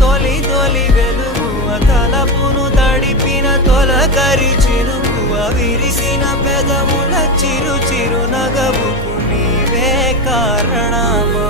తొలి తొలి వెలుగువ తలపును తడిపిన తొలకరి చిరుకువ విరిసిన పెదముల చిరు చిరు నగవుకు నీవే కారణమా